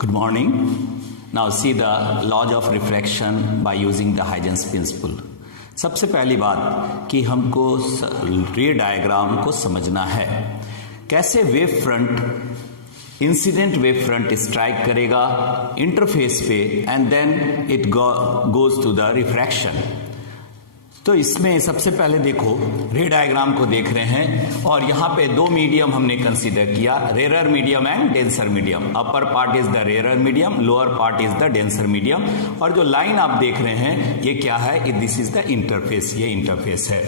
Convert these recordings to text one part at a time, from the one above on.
Good morning. Now see the laws of refraction by using the Huygens principle. सबसे पहली बात कि हमको रे डायग्राम को समझना है। कैसे wave front incident wave front strike करेगा इंटरफेस पे and then it goes to the refraction. तो इसमें सबसे पहले देखो रे डायग्राम को देख रहे हैं और यहाँ पे दो मीडियम हमने कंसीडर किया, rarer medium and denser medium. Upper part is the rarer medium, lower part is the denser medium. और जो लाइन आप देख रहे हैं ये क्या है, दिस इज द इंटरफेस, ये इंटरफेस है।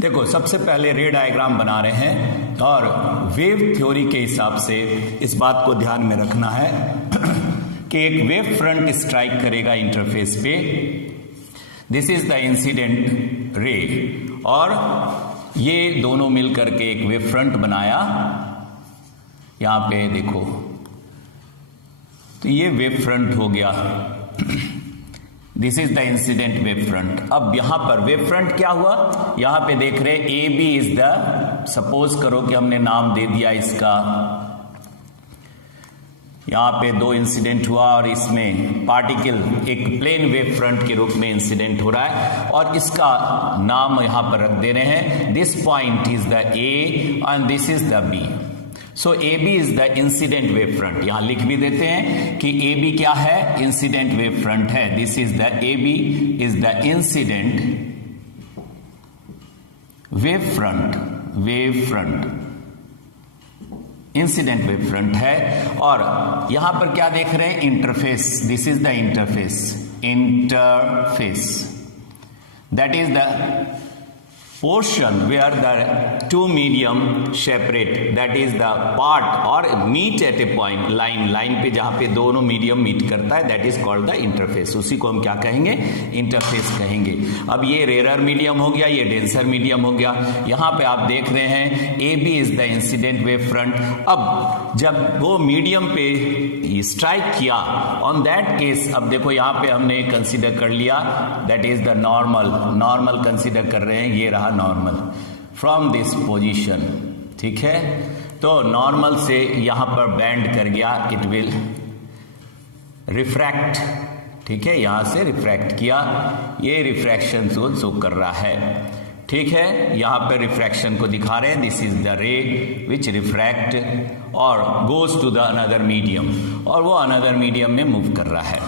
देखो सबसे पहले रे डायग्राम बना रहे हैं और वेव थ्योरी के हिसाब से इस बात को ध्यान में रखना है कि एक वेव फ्रंट स्ट्राइक करेगा इंटरफेस पे, this is the incident ray, और ये दोनों मिलकर के एक वेव फ्रंट बनाया। यहां पे देखो तो ये वेव फ्रंट हो गया, this is the incident wave front. अब यहां पर वेव फ्रंट क्या हुआ, यहां पे देख रहे A B is the, suppose करो कि हमने नाम दे दिया इसका, यहां पे दो इंसिडेंट हुआ और इसमें पार्टिकल एक प्लेन वेव फ्रंट के रूप में इंसिडेंट हो रहा है और इसका नाम यहां पर रख दे रहे हैं, this point is the A and this is the B. So A B is the incident wave front. यहां लिख भी देते हैं कि ए बी क्या है, इंसिडेंट वेव फ्रंट है। This is the A B is the incident wave front, wave front incident wave front है। और यहां पर क्या देख रहे हैं, interface, this is the interface, interface that is the portion where the two medium separate, that is the part or meet at a point, line पे जहां पे दोनों मीडियम मीट करता है, that is called the interface। उसी को हम क्या कहेंगे, इंटरफेस कहेंगे। अब ये रेरर मीडियम हो गया, ये डेंसर मीडियम हो गया। यहां पे आप देख रहे हैं A B is the incident wave front. अब जब वो मीडियम पे स्ट्राइक किया, ऑन दैट केस अब देखो यहां पे हमने कंसीडर कर लिया, that is the normal, normal consider कर रहे हैं, ये रहा नॉर्मल फ्रॉम दिस पोजीशन, ठीक है। तो नॉर्मल से यहां पर बैंड कर गया, इट विल रिफ्रैक्ट, ठीक है, यहां से रिफ्रैक्ट किया, ये रिफ्रैक्शन को शो कर रहा है, ठीक है। यहां पर रिफ्रैक्शन को दिखा रहे हैं, this is the ray which refract और goes to the another medium, और वो अनदर मीडियम में मूव कर रहा है।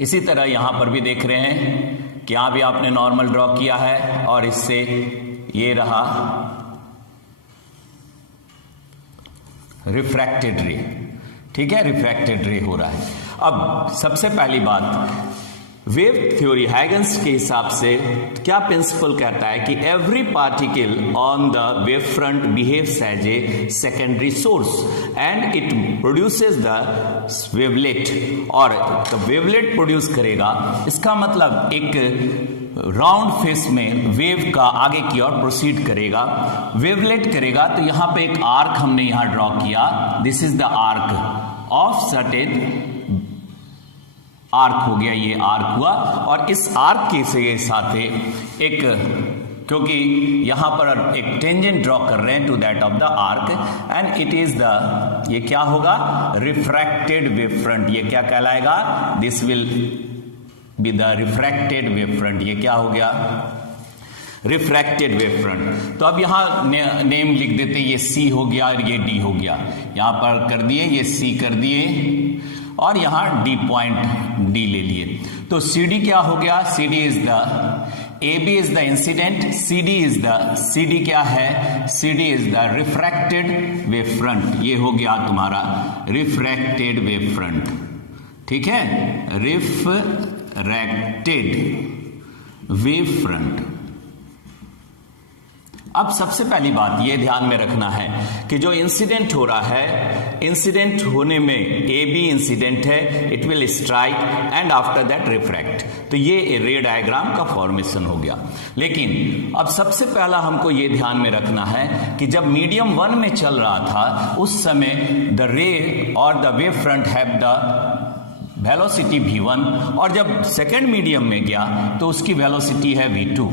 इसी तरह यहां पर भी देख रहे हैं कि यहां भी आपने नॉर्मल ड्रॉ किया है और इससे ये रहा रिफ्रैक्टेड रे, ठीक है, रिफ्रैक्टेड रे हो रहा है। अब सबसे पहली बात, वेव थ्योरी हाइगन्स के हिसाब से क्या प्रिंसिपल कहता है कि every particle on the wave front behaves as a secondary source and it produces the wavelet, और वेवलेट प्रोड्यूस करेगा। इसका मतलब एक राउंड फेस में वेव का आगे की ओर प्रोसीड करेगा, वेवलेट करेगा। तो यहां पे एक आर्क हमने यहां ड्रॉ किया, this is the arc of certain, arc हो गया, ये आर्क हुआ। और इस आर्क के से साथ एक, क्योंकि यहां पर एक टेंजेंट ड्रॉ कर रहे हैं to that of the arc and it is the, ये क्या होगा, रिफ्रैक्टेड वेव फ्रंट। ये क्या कहलाएगा, this will be the refracted wave front. ये क्या हो गया, रिफ्रैक्टेड वेव फ्रंट। तो अब यहां नेम लिख देते, ये सी हो गया और ये डी हो गया, यहां पर कर दिए, ये सी कर दिए और यहां डी पॉइंट डी ले लिए। तो सी डी क्या हो गया, C D is the, A B is the incident, C D is the, C D क्या है, C D is the refracted wave front. ये हो गया तुम्हारा रिफ्रैक्टेड वेव फ्रंट, ठीक है, रिफ्रैक्टेड वेव फ्रंट। अब सबसे पहली बात ये ध्यान में रखना है कि जो इंसिडेंट हो रहा है, इंसिडेंट होने में ए बी इंसिडेंट है, it will strike and after that refract. तो ये रे डायग्राम का फॉर्मेशन हो गया। लेकिन अब सबसे पहला हमको ये ध्यान में रखना है कि जब मीडियम 1 में चल रहा था उस समय द रे और the wave front have the velocity v1, और जब सेकेंड मीडियम में गया तो उसकी वेलोसिटी है v2।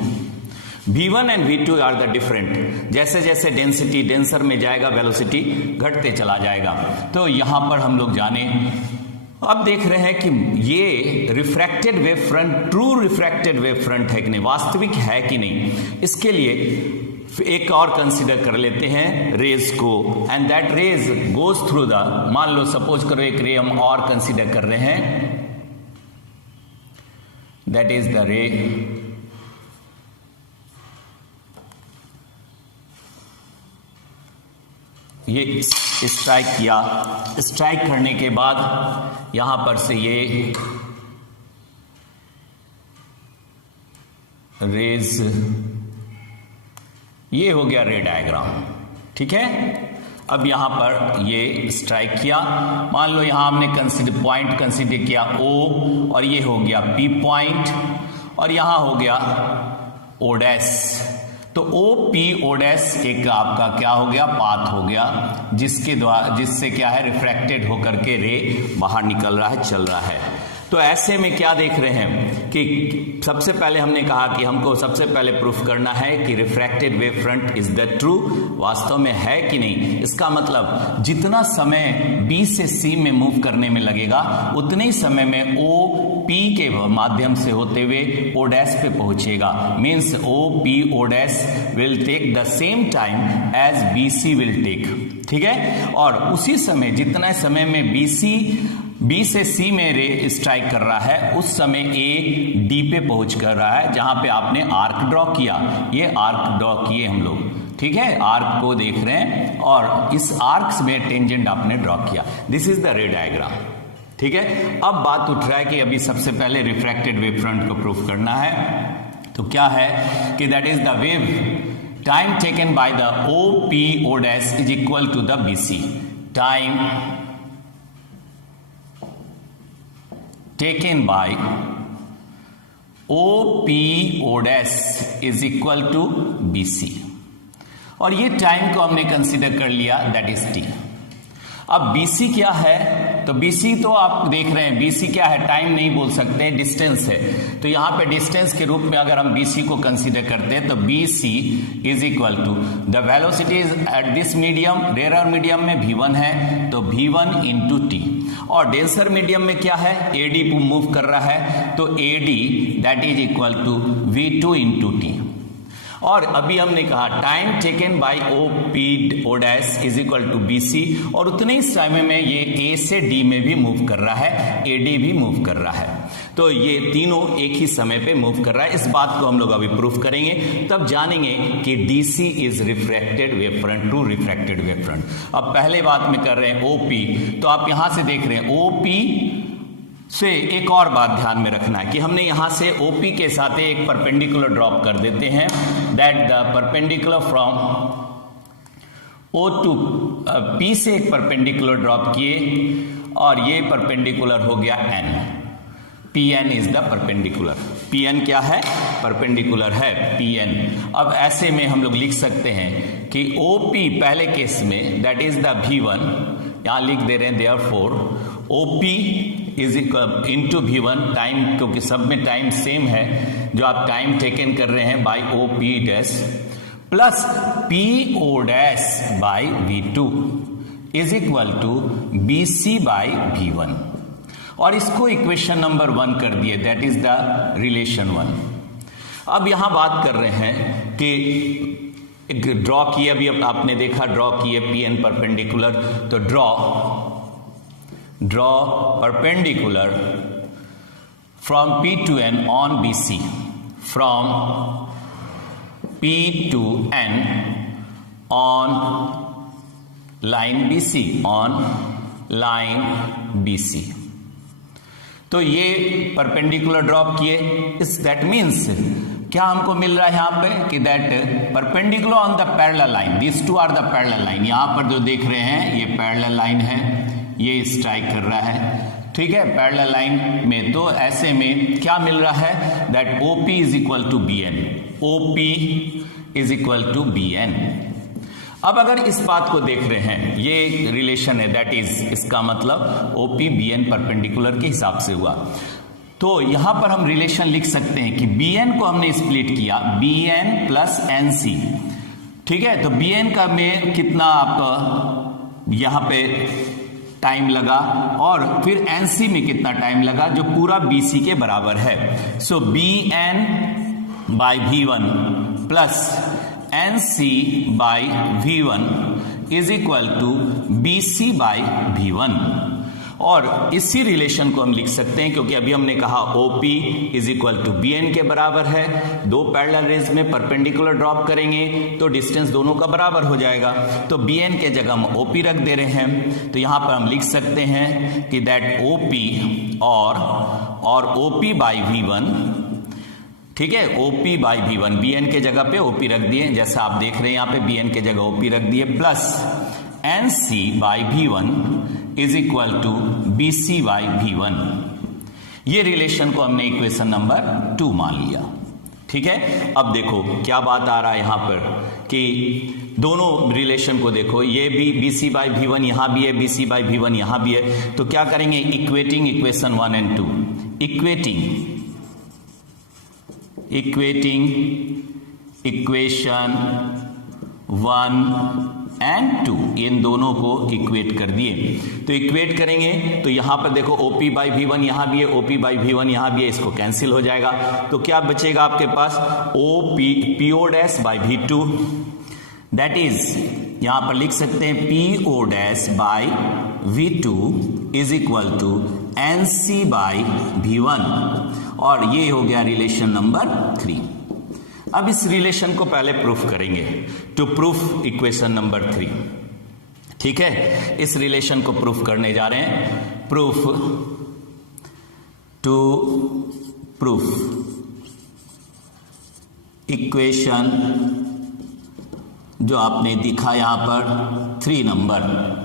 V1 and V2 are the different. जैसे जैसे डेंसिटी डेंसर में जाएगा वेलोसिटी घटते चला जाएगा। तो यहां पर हम लोग जाने, अब देख रहे हैं कि ये refracted wave front true refracted wave front है कि नहीं, वास्तविक है कि नहीं। इसके लिए एक और कंसीडर कर लेते हैं रेज को, and that rays goes through the, मान लो सपोज करो एक रे हम और कंसीडर कर रहे हैं, दैट इज द रे ये स्ट्राइक किया, स्ट्राइक करने के बाद यहां पर से ये रेज, ये हो गया रे डायग्राम, ठीक है। अब यहां पर ये स्ट्राइक किया, मान लो यहां हमने पॉइंट कंसीडर किया O, और ये हो गया P पॉइंट, और यहां हो गया O डैश। तो OP O डैश एक आपका क्या हो गया, पाथ हो गया, जिससे क्या है रिफ्रैक्टेड होकर के रे बाहर निकल रहा है, चल रहा है। तो ऐसे में क्या देख रहे हैं कि सबसे पहले हमने कहा कि हमको सबसे पहले प्रूफ करना है कि refracted wave front is the true, वास्तव में है कि नहीं। इसका मतलब जितना समय B से C में मूव करने में लगेगा उतने ही समय में OP के माध्यम से होते हुए O डैश पे पहुंचेगा। Means OP O dash will take the same time as BC will take, ठीक है। और उसी समय जितना समय में B से C में रे स्ट्राइक कर रहा है, उस समय A D पे पहुंच कर रहा है, जहां पे आपने आर्क ड्रॉ किया। ये आर्क ड्रॉ किए हम लोग, ठीक है, आर्क को देख रहे हैं, और इस आर्क में टेंजेंट आपने ड्रॉ किया। दिस इज द रे डायग्राम, ठीक है। अब बात उठ रहा है कि अभी सबसे पहले रिफ्रैक्टेड वेव फ्रंट को प्रूफ करना है। तो क्या है कि that is the wave time taken by the OP O dash is equal to the BC। Time taken by OP O dash is equal to BC, और ये टाइम को हमने कंसीडर कर लिया, दैट इज T। अब BC क्या है, तो BC तो आप देख रहे हैं, BC क्या है, टाइम नहीं बोल सकते, डिस्टेंस है। तो यहां पे डिस्टेंस के रूप में अगर हम BC को कंसीडर करते हैं तो BC is equal to the velocity is at this medium, rare medium में V1 है तो V1 इंटू T, और डेंसर मीडियम में क्या है, AD मूव कर रहा है तो AD that is equal to V2 into T। और अभी हमने कहा time taken by OP O dash is equal to BC, और उतने ही समय में ये A से D में भी मूव कर रहा है, AD भी मूव कर रहा है। तो ये तीनों एक ही समय पे मूव कर रहा है। इस बात को हम लोग अभी प्रूफ करेंगे, तब जानेंगे कि DC is refracted wave front, true refracted wave front. अब पहले बात में कर रहे हैं OP, तो आप यहां से देख रहे हैं OP से एक और बात ध्यान में रखना है कि हमने यहां से OP के साथ एक परपेंडिकुलर ड्रॉप कर देते हैं, that the perpendicular from O to P से एक परपेंडिकुलर ड्रॉप किए, और ये परपेंडिकुलर हो गया N। Pn is the perpendicular, Pn क्या है, परपेंडिकुलर है Pn। अब ऐसे में हम लोग लिख सकते हैं कि OP पहले केस में दैट इज द V1, यहां लिख दे रहे हैं therefore OP is equal into V1, time क्योंकि सब में टाइम सेम है जो आप टाइम टेकन कर रहे हैं by OP dash, plus PO dash by V2 is equal to BC by V1, और इसको इक्वेशन नंबर 1 कर दिए, दैट इज द रिलेशन 1। अब यहां बात कर रहे हैं कि ड्रॉ किए, अभी आपने देखा ड्रॉ किए Pn परपेंडिकुलर, तो draw perpendicular from P to N on BC, from P to N on line BC, on line BC। तो ये परपेंडिकुलर ड्रॉप किए, इस दैट मीन्स क्या हमको मिल रहा है यहां पे कि that perpendicular on the parallel line, this two are the parallel line. यहां पर जो देख रहे हैं ये पैरेलल लाइन है, ये स्ट्राइक कर रहा है, ठीक है, पैरेलल लाइन में। तो ऐसे में क्या मिल रहा है, that OP is equal to BN, OP is equal to BN। अब अगर इस बात को देख रहे हैं, ये रिलेशन है, दैट इज, इसका मतलब OP BN परपेंडिकुलर के हिसाब से हुआ। तो यहां पर हम रिलेशन लिख सकते हैं कि bn को हमने स्प्लिट किया, bn प्लस nc, ठीक है। तो bn का में कितना आपका यहां पे टाइम लगा और फिर nc में कितना टाइम लगा, जो पूरा bc के बराबर है। So bn by v1 plus nc by v1 is equal to bc by v1। और इसी रिलेशन को हम लिख सकते हैं, क्योंकि अभी हमने कहा OP is equal to BN के बराबर है। दो पैरेलल रेज में परपेंडिकुलर ड्रॉप करेंगे तो डिस्टेंस दोनों का बराबर हो जाएगा। तो BN के जगह हम OP रख दे रहे हैं, तो यहां पर हम लिख सकते हैं कि दैट OP और OP बाई V1, ठीक है, OP बाई V1, BN के जगह पे OP रख दिए, जैसा आप देख रहे हैं यहां पे BN के जगह OP रख दिए, plus NC by V1 is equal to BC by V1। ये रिलेशन को हमने इक्वेशन नंबर 2 मान लिया, ठीक है। अब देखो क्या बात आ रहा है यहां पर कि दोनों रिलेशन को देखो, ये भी BC बाई V1 यहां भी है, BC बाई V1 यहां भी है। तो क्या करेंगे, equating equation 1 and 2, equating equation 1 and 2, इन दोनों को इक्वेट कर दिए। तो इक्वेट करेंगे तो यहां पर देखो OP बाई V1 यहां भी है, OP बाई V1 यहां भी है, इसको कैंसिल हो जाएगा। तो क्या बचेगा आपके पास, PO dash by V2, that is यहां पर लिख सकते हैं PO dash by V2 is equal to NC by V1। और ये हो गया रिलेशन नंबर 3। अब इस रिलेशन को पहले प्रूफ करेंगे, टू प्रूफ इक्वेशन नंबर 3, ठीक है। इस रिलेशन को प्रूफ करने जा रहे हैं, टू प्रूफ इक्वेशन जो आपने दिखा यहां पर 3 नंबर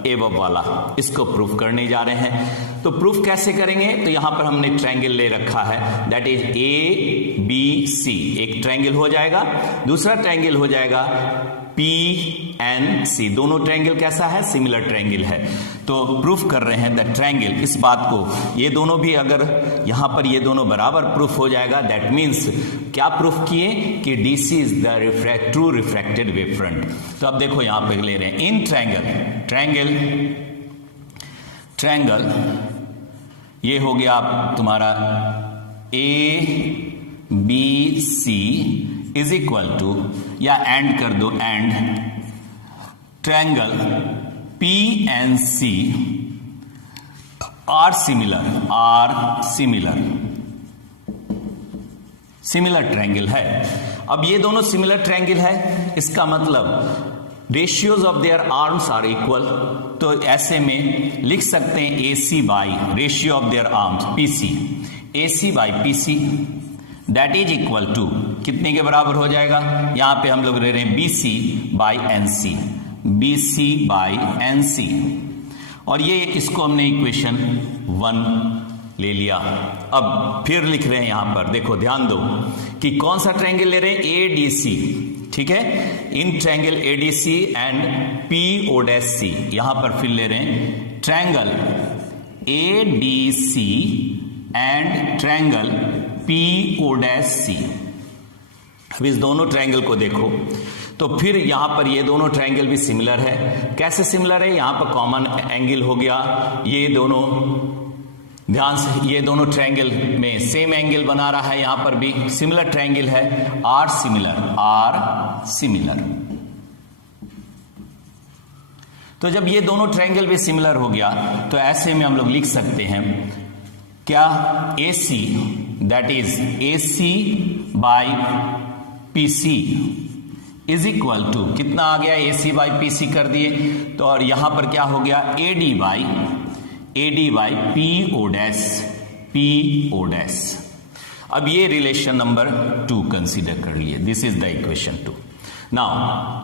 एबव वाला, इसको प्रूफ करने जा रहे हैं। तो प्रूफ कैसे करेंगे, तो यहां पर हमने ट्रायंगल ले रखा है, दैट इज ABC, एक ट्रायंगल हो जाएगा, दूसरा ट्रायंगल हो जाएगा PNC। दोनों ट्रायंगल कैसा है, सिमिलर ट्रायंगल है। तो प्रूफ कर रहे हैं द ट्रायंगल, इस बात को, ये दोनों भी अगर यहां पर ये दोनों बराबर प्रूफ हो जाएगा, दैट मीन्स क्या प्रूफ किए कि DC is the true refracted wave front. तो अब देखो यहां पे ले रहे हैं इन ट्रायंगल ये हो गया आप तुम्हारा ABC इज इक्वल टू, या एंड कर दो, and triangle PNC are similar triangle है। अब ये दोनों सिमिलर ट्रायंगल है, इसका मतलब ratios of their arms are equal. तो ऐसे में लिख सकते हैं AC बाई ratio of their arms PC, AC by PC that is equal to कितने के बराबर हो जाएगा, यहां पे हम लोग ले रहे हैं BC by NC, BC by NC। और ये इसको हमने इक्वेशन 1 ले लिया। अब फिर लिख रहे हैं यहां पर, देखो ध्यान दो कि कौन सा ट्रायंगल ले रहे हैं, ADC, ठीक है। In triangle ADC and PO'C, यहां पर फिर ले रहे हैं triangle ADC and triangle PO'C। अब इस दोनों ट्रायंगल को देखो, तो फिर यहां पर ये दोनों ट्रायंगल भी सिमिलर है। कैसे सिमिलर है, यहां पर कॉमन एंगल हो गया, ये दोनों ध्यान से, ये दोनों ट्रायंगल में सेम एंगल बना रहा है, यहां पर भी सिमिलर ट्रायंगल है, आर सिमिलर। तो जब ये दोनों ट्रायंगल भी सिमिलर हो गया, तो ऐसे में हम लोग लिख सकते हैं क्या, AC that is AC by PC is equal to कितना आ गया, AC बाई PC कर दिए, तो और यहां पर क्या हो गया, AD बाई PO'। अब ये रिलेशन नंबर 2 कंसीडर कर लिए, this is the equation 2। Now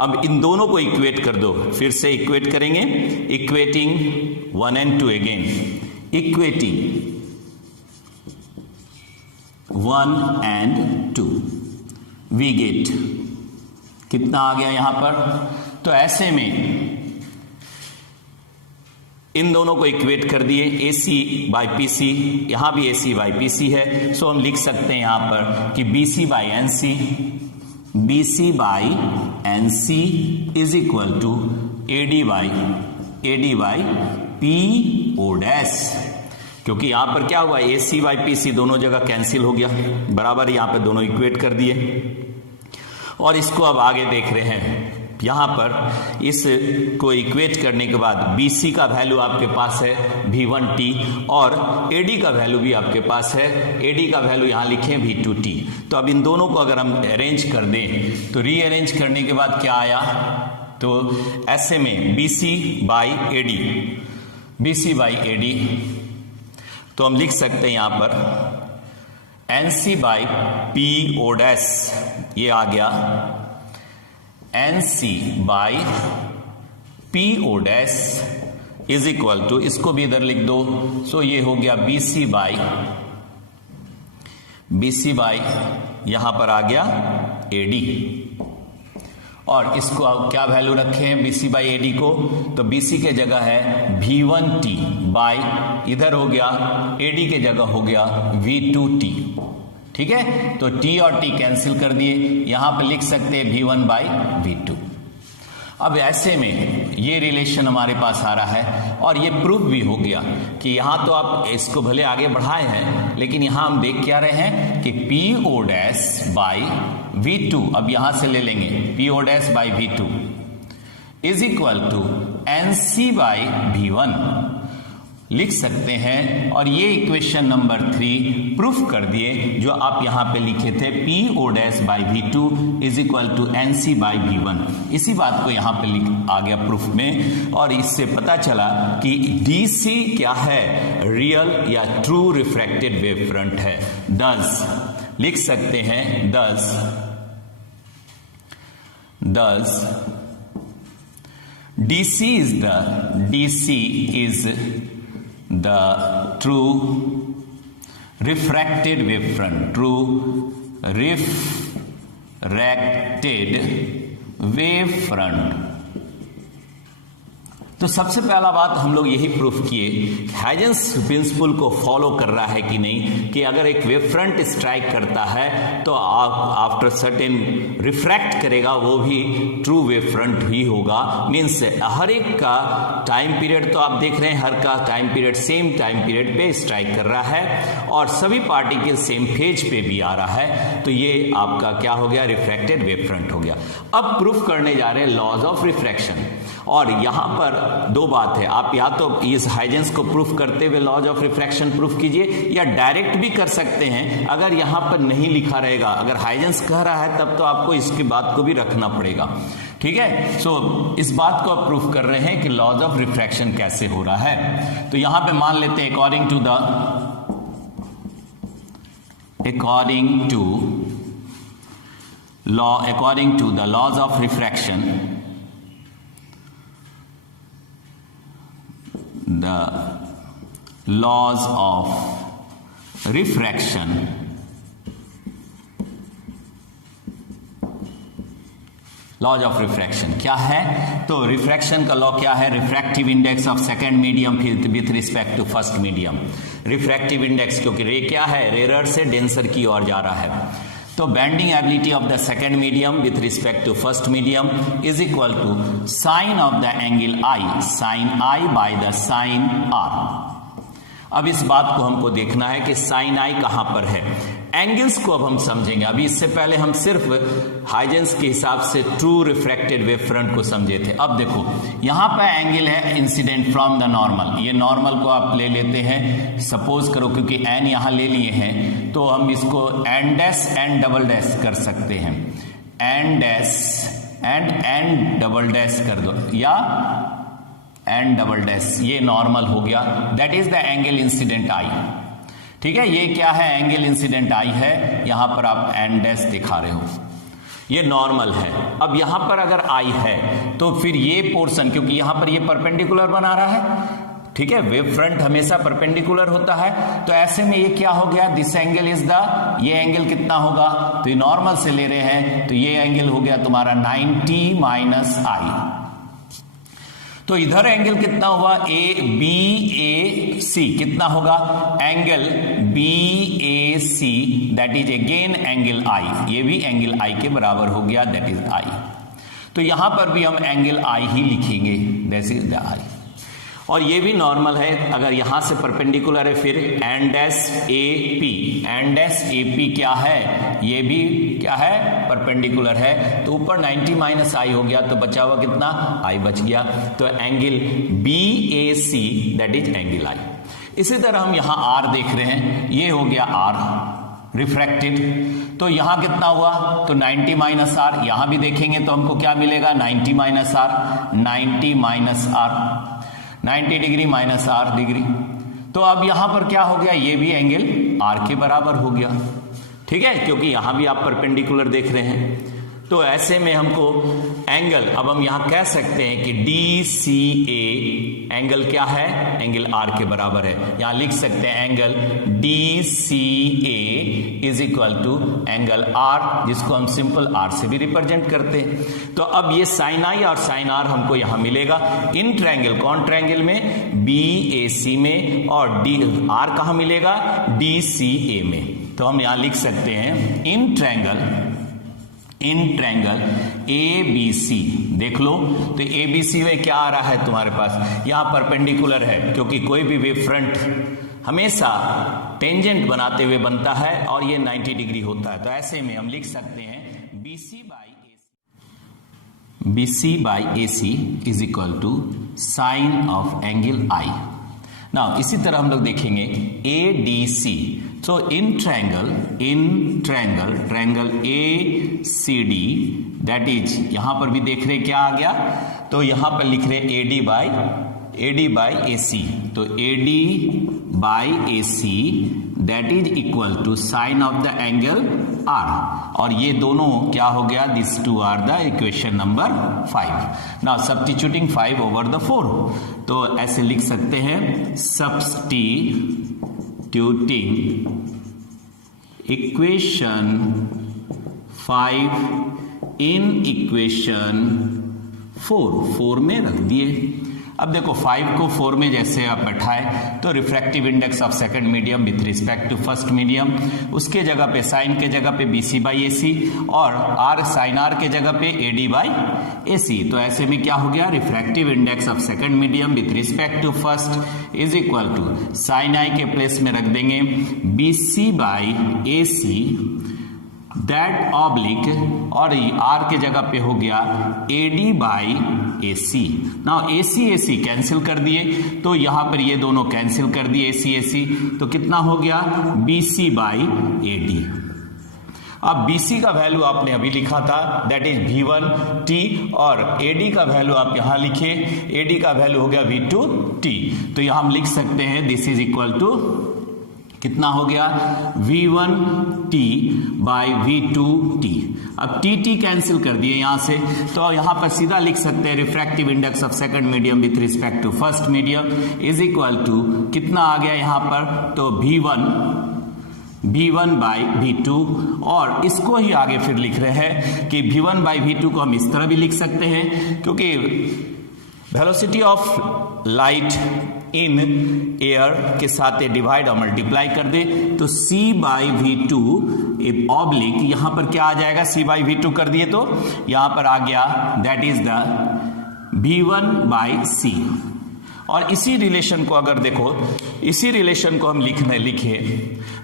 अब इन दोनों को इक्वेट कर दो, फिर से इक्वेट करेंगे, equating 1 and 2 again, equating 1 and 2 we get कितना आ गया यहां पर। तो ऐसे में इन दोनों को इक्वेट कर दिए, AC बाई PC, यहां भी AC बाई PC है, सो हम लिख सकते हैं यहां पर कि BC by NC is equal to AD by PO dash, क्योंकि यहां पर क्या हुआ, AC बाई PC दोनों जगह कैंसिल हो गया, बराबर यहां पर दोनों इक्वेट कर दिए। और इसको अब आगे देख रहे हैं, यहां पर इसको इक्वेट करने के बाद BC का वैल्यू आपके पास है V1T और AD का वैल्यू भी आपके पास है, AD का वैल्यू यहां लिखें V2T। तो अब इन दोनों को अगर हम अरेंज कर दें तो रीअरेंज करने के बाद क्या आया, तो ऐसे में BC बाई AD, तो हम लिख सकते हैं यहां पर NC बाई PO डैश, ये आ गया NC by PO dash is equal to, इसको भी इधर लिख दो, सो ये हो गया BC बाई यहां पर आ गया AD, और इसको क्या वैल्यू रखे हैं BC बाई AD को, तो BC के जगह है V1T बाई, इधर हो गया AD के जगह हो गया V2T, ठीक है। तो T और T कैंसिल कर दिए, यहां पे लिख सकते हैं V1 बाई V2। अब ऐसे में ये रिलेशन हमारे पास आ रहा है और ये प्रूफ भी हो गया कि यहां तो आप इसको भले आगे बढ़ाए हैं, लेकिन यहां हम देख क्या रहे हैं कि PO डैश बाई V2, अब यहां से ले लेंगे PO dash by V2 is equal to NC by V1 लिख सकते हैं, और ये इक्वेशन नंबर 3 प्रूफ कर दिए जो आप यहां पे लिखे थे, PO dash by V2 is equal to NC by V1। इसी बात को यहां पे आ गया प्रूफ में, और इससे पता चला कि DC क्या है, रियल या ट्रू रिफ्रैक्टेड वेव फ्रंट है। दस लिख सकते हैं, दस DC is the true refracted wave front, तो सबसे पहला बात हम लोग यही प्रूफ किए, हाइजेंस प्रिंसिपल को फॉलो कर रहा है कि नहीं, कि अगर एक वेव फ्रंट स्ट्राइक करता है तो आफ्टर सर्टेन रिफ्रैक्ट करेगा, वो भी ट्रू वेव फ्रंट ही होगा। मीन्स हर एक का टाइम पीरियड, तो आप देख रहे हैं हर का time period same time period पे स्ट्राइक कर रहा है और सभी पार्टिकल सेम फेज पे भी आ रहा है, तो ये आपका क्या हो गया, रिफ्रैक्टेड वेव फ्रंट हो गया। अब प्रूफ करने जा रहे हैं लॉज ऑफ रिफ्रैक्शन, और यहां पर दो बात है, आप या तो इस हाइजेंस को प्रूफ करते हुए लॉज ऑफ रिफ्रैक्शन प्रूफ कीजिए, या डायरेक्ट भी कर सकते हैं। अगर यहां पर नहीं लिखा रहेगा, अगर हाइजेंस कह रहा है, तब तो आपको इसकी बात को भी रखना पड़ेगा, ठीक है। सो इस बात को आप प्रूफ कर रहे हैं कि लॉज ऑफ रिफ्रैक्शन कैसे हो रहा है। तो यहां पे मान लेते हैं according to the laws of refraction, the laws of refraction क्या है, तो रिफ्रैक्शन का लॉ क्या है, refractive index of second medium with respect to first medium. Refractive index, क्योंकि रे क्या है, रेयर से डेंसर की ओर जा रहा है, तो bending ability of the second medium with respect to first medium is equal to sine of the angle I, sine I by the sine R। अब इस बात को हमको देखना है कि साइन I कहां पर है, एंगल्स को अब हम समझेंगे। अभी इससे पहले हम सिर्फ हाइजेंस के हिसाब से ट्रू रिफ्रैक्टेड वेव फ्रंट को समझे थे। अब देखो यहां पर एंगल है इंसिडेंट फ्रॉम द नॉर्मल, ये नॉर्मल को आप ले लेते हैं, सपोज करो क्योंकि एन यहां ले लिए हैं तो हम इसको N dash N double dash कर सकते हैं, N dash and N double dash कर दो, या एन डबल डैश, ये नॉर्मल हो गया, that is the angle incident I, ठीक है। ये क्या है, एंगल इंसिडेंट I है, यहां पर आप एन डैश दिखा रहे हो, ये नॉर्मल है। अब यहां पर अगर I है तो फिर ये पोर्शन, क्योंकि यहां पर ये परपेंडिकुलर बना रहा है, ठीक है, वेव फ्रंट हमेशा परपेंडिकुलर होता है, तो ऐसे में ये क्या हो गया, दिस एंगल इज द, ये एंगल कितना होगा, तो ये नॉर्मल से ले रहे हैं, तो ये एंगल हो गया तुम्हारा 90 - I। तो इधर एंगल कितना हुआ, ए बी ए सी, कितना होगा angle B A C, that is again angle i, ये भी एंगल आई के बराबर हो गया, दैट इज आई। तो यहां पर भी हम एंगल आई ही लिखेंगे, दैट इज द आई। और ये भी नॉर्मल है, अगर यहां से परपेंडिकुलर है फिर and S A P, and S A P क्या है, ये भी क्या है परपेंडिकुलर है, तो ऊपर 90 माइनस आई हो गया, तो बचा हुआ कितना आई बच गया, तो angle B A C that is angle i. इसी तरह हम यहां आर देख रहे हैं, ये हो गया आर रिफ्रैक्टेड, तो यहां कितना हुआ, तो 90 माइनस आर, यहां भी देखेंगे तो हमको क्या मिलेगा 90 minus R, 90 minus R, 90 degree minus R degree. तो अब यहां पर क्या हो गया, ये भी एंगल आर के बराबर हो गया, ठीक है, क्योंकि यहां भी आप परपेंडिकुलर देख रहे हैं। तो ऐसे में हमको एंगल, अब हम यहां कह सकते हैं कि डी सी ए एंगल क्या है, एंगल आर के बराबर है। यहां लिख सकते हैं angle D C A is equal to angle R, जिसको हम सिंपल आर से भी रिप्रेजेंट करते हैं। तो अब ये साइन आई और साइन आर हमको यहां मिलेगा इन ट्रायंगल, कौन ट्रायंगल में, बी ए सी में, और डी आर कहां मिलेगा, डी सी ए में। तो हम यहां लिख सकते हैं इन ट्रायंगल ए बी सी, देख लो तो ए बी सी में क्या आ रहा है तुम्हारे पास, यहां परपेंडिकुलर है, क्योंकि कोई भी वेव फ्रंट हमेशा टेंजेंट बनाते हुए बनता है और ये 90 डिग्री होता है। तो ऐसे में हम लिख सकते हैं B C by A C is equal to sine of angle I. Now इसी तरह हम लोग देखेंगे A D C, so in triangle A C D, that is यहां पर भी देख रहे क्या आ गया, तो यहां पर लिख रहे AD बाई AC, तो AD by AC that is equal to sin of the angle R, और ये दोनों क्या हो गया, these two are the equation number 5। now substituting 5 over the 4, तो ऐसे लिख सकते हैं substituting इक्वेशन 5 इन इक्वेशन 4 में रख दिए। अब देखो 5 को 4 में जैसे आप बैठाए तो refractive index of second medium with respect to first medium, उसके जगह पे साइन के जगह पे BC बाई AC, और आर साइन आर के जगह पे AD बाई AC। तो ऐसे में क्या हो गया, refractive index of second medium with respect to first is equal to sine i के प्लेस में रख देंगे BC by AC that oblique, और आर के जगह पे हो गया AD by AC। Now AC cancel कर दिए, तो यहां पर ये दोनों कैंसिल कर दिए AC, तो कितना हो गया BC बाई AD। अब BC का वैल्यू आपने अभी लिखा था, दैट इज V1T, और AD का वैल्यू आप यहां लिखे, AD का वैल्यू हो गया V2T। तो यहां हम लिख सकते हैं दिस इज इक्वल टू कितना हो गया V1T बाई V2T। अब TT कैंसिल कर दिए यहां से, तो यहां पर सीधा लिख सकते हैं refractive index of second medium with respect to first medium is equal to कितना आ गया यहां पर, तो V1 बाई V2, और इसको ही आगे फिर लिख रहे हैं कि V1 बाई V2 को हम इस तरह भी लिख सकते हैं, क्योंकि velocity of light in air के साथ डिवाइड और मल्टीप्लाई कर दे, तो C बाई V2 ऑब्लिक, यहां पर क्या आ जाएगा, C बाई V2 कर दिए तो यहां पर आ गया that is the V1 by C। और इसी रिलेशन को अगर देखो, इसी रिलेशन को हम लिखे,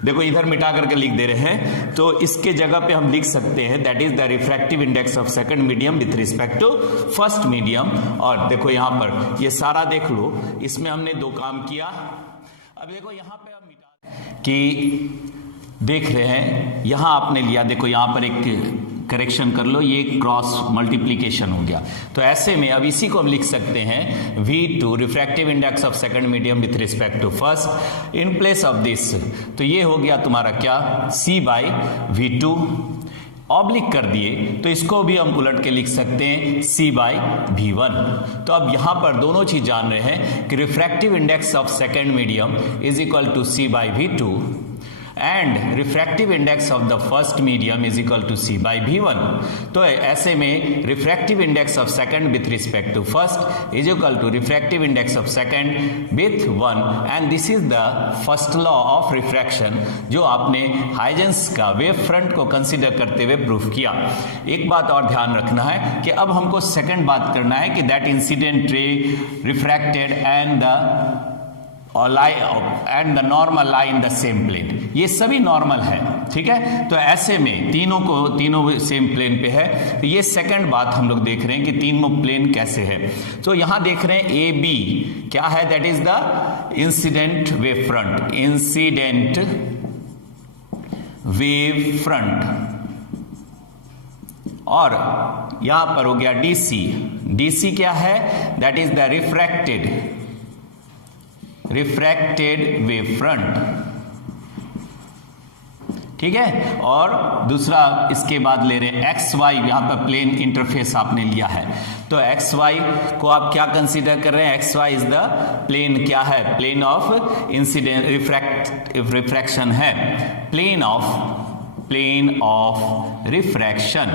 देखो इधर मिटा करके लिख दे रहे हैं, तो इसके जगह पे हम लिख सकते हैं that is the refractive index of second medium with respect to first medium. और देखो यहां पर ये सारा देख लो, इसमें हमने 2 काम किया। अब देखो यहां पे हम मिटा कि देख रहे हैं, यहां आपने लिया, देखो यहां पर एक करेक्शन कर लो, ये क्रॉस मल्टीप्लीकेशन हो गया। तो ऐसे में अब इसी को हम लिख सकते हैं V2 refractive index of second medium with respect to first in place of this, तो ये हो गया तुम्हारा क्या C बाई V2 ऑब्लिक कर दिए, तो इसको भी हम उलट के लिख सकते हैं C बाई V1। तो अब यहां पर दोनों चीज जान रहे हैं कि refractive index of second medium is equal to C by V2 and refractive index of the first medium is equal to c by v1। तो ऐसे में refractive index of second with respect to first is equal to refractive index of second with 1 and this is the first law of refraction जो आपने Huygens का wave front को consider करते हुए proof किया। एक बात और ध्यान रखना है कि अब हमको सेकंड बात करना है कि that incident ray refracted and the normal lie in the same plane. ये सभी नॉर्मल है, ठीक है। तो ऐसे में तीनों सेम प्लेन पे है। तो ये सेकंड बात हम लोग देख रहे हैं कि तीनों प्लेन कैसे है। तो यहां देख रहे हैं ए बी क्या है, that is the incident wave front, incident wave front. और यहां पर हो गया डीसी, डीसी क्या है, that is the refracted wave front, ठीक है। और दूसरा इसके बाद ले रहे हैं एक्स वाई, यहां पर प्लेन इंटरफेस आपने लिया है। तो एक्स वाई को आप क्या कंसीडर कर रहे हैं, X Y is the plane, क्या है, प्लेन ऑफ इंसिडेंट रिफ्रैक्शन है, प्लेन ऑफ रिफ्रैक्शन,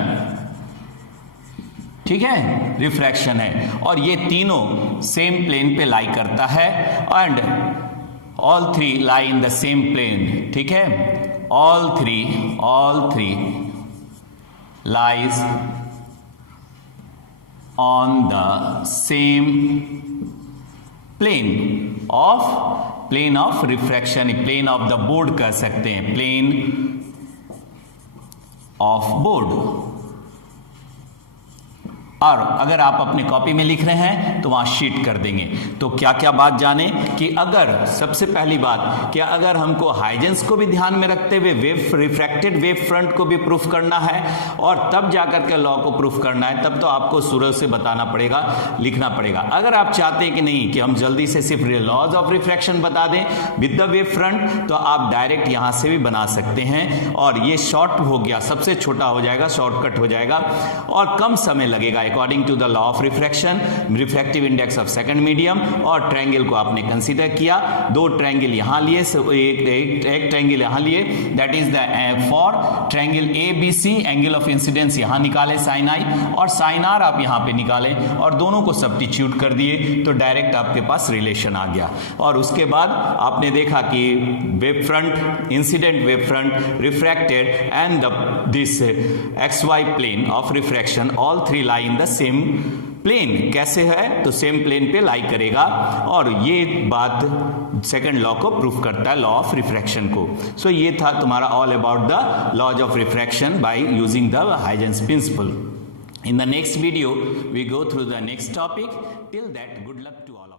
ठीक है, रिफ्रैक्शन है। और ये तीनों सेम प्लेन पे लाई करता है and all three lie in the same plane, ठीक है। All three lies on the same plane of refraction, plane of the board कह सकते हैं, प्लेन ऑफ बोर्ड। और अगर आप अपनी कॉपी में लिख रहे हैं तो वहां शीट कर देंगे। तो क्या क्या बात जाने कि अगर सबसे पहली बात कि अगर हमको हाइजेंस को भी ध्यान में रखते हुए रिफ्रैक्टेड वेव फ्रंट को भी प्रूफ करना है और तब जाकर के लॉ को प्रूफ करना है, तब तो आपको शुरू से बताना पड़ेगा, लिखना पड़ेगा। अगर आप चाहते हैं कि नहीं कि हम जल्दी से सिर्फ लॉज ऑफ रिफ्रैक्शन बता दें विद द वेव फ्रंट, तो आप डायरेक्ट यहां से भी बना सकते हैं और ये शॉर्ट हो गया, सबसे छोटा हो जाएगा, शॉर्टकट हो जाएगा और कम समय लगेगा according to the law of refraction, refractive index of second medium. और ट्रायंगल को आपने कंसीडर किया, दो ट्रायंगल यहां लिए, एक ट्रायंगल यहां लिए, that is the for triangle A B C, angle of incidence यहां निकाले साइन आई और साइन आर आप यहां पे निकाले और दोनों को सब्स्टिट्यूट कर दिए तो डायरेक्ट आपके पास रिलेशन आ गया। और उसके बाद आपने देखा कि wave front, incident wave front, refracted and this X Y plane of refraction, all three lie in the same plane. कैसे है, तो सेम प्लेन पे लाई करेगा और ये बात सेकंड लॉ को प्रूफ करता है, लॉ ऑफ रिफ्रैक्शन को। सो ये था तुम्हारा all about the laws of refraction by using the Huygens principle. In the next video we go through the next topic. Till that, good luck to all of you.